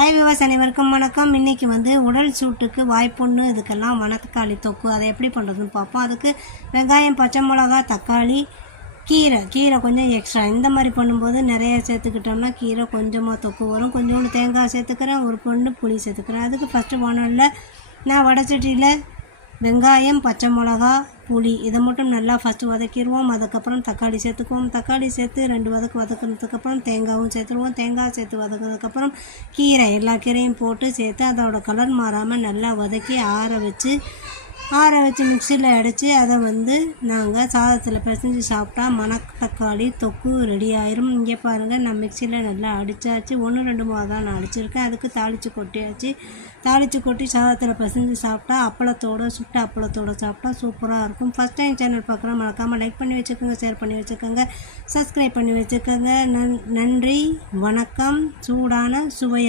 Hi விவாஸ், அனைவருக்கும் வணக்கம். இன்றைக்கி உடல் சூட்டுக்கு வாய்ப்புண்ணு இதுக்கெல்லாம் மணத்தக்காளி தொக்கு அதை எப்படி பண்ணுறதுன்னு பார்ப்போம். அதுக்கு வெங்காயம், பச்சை மிளகா, தக்காளி, கீரை கொஞ்சம் எக்ஸ்ட்ரா. இந்த மாதிரி பண்ணும்போது நிறைய சேர்த்துக்கிட்டோம்னா கீரை கொஞ்சமாக தொக்கு வரும். கொஞ்சோண்டு தேங்காய் சேர்த்துக்கிறேன், ஒரு பொண்ணு புளி சேர்த்துக்கிறேன். அதுக்கு ஃபஸ்ட்டு வானலில் நான் வடச்சட்டியில் வெங்காயம், பச்சை மிளகா, புளி இதை மட்டும் நல்லா ஃபஸ்ட்டு வதக்கிடுவோம். அதுக்கப்புறம் தக்காளி சேர்த்துக்குவோம். தக்காளி சேர்த்து 2 வதக்கினதுக்கப்புறம் தேங்காயும் சேர்த்துருவோம். தேங்காய் சேர்த்து வதக்கினதுக்கப்புறம் எல்லா கீரையும் போட்டு சேர்த்து அதோட கலர் மாறாமல் நல்லா வதக்கி ஆற வச்சு மிக்சியில் அடித்து அதை நாங்கள் சாதத்தில் பிசைஞ்சு சாப்பிட்டா மணத்தக்காளி தொக்கு ரெடி ஆயிரும். இங்கே பாருங்கள், நான் மிக்சியில் நல்லா அடித்தாச்சு. 1-2 தான் நான் அடிச்சிருக்கேன். அதுக்கு தாளித்து கொட்டியாச்சு. தாளித்து கொட்டி சாதத்தில் பிசைஞ்சு சாப்பிட்டா சுட்ட அப்பளத்தோடு சாப்பிட்டா சூப்பராக இருக்கும். ஃபஸ்ட் டைம் சேனல் பார்க்குறோம், மறக்காமல் லைக் பண்ணி வச்சுக்கோங்க, ஷேர் பண்ணி வச்சுக்கோங்க, சப்ஸ்கிரைப் பண்ணி வச்சுக்கோங்க. நன்றி, வணக்கம். சூடான சுவையாக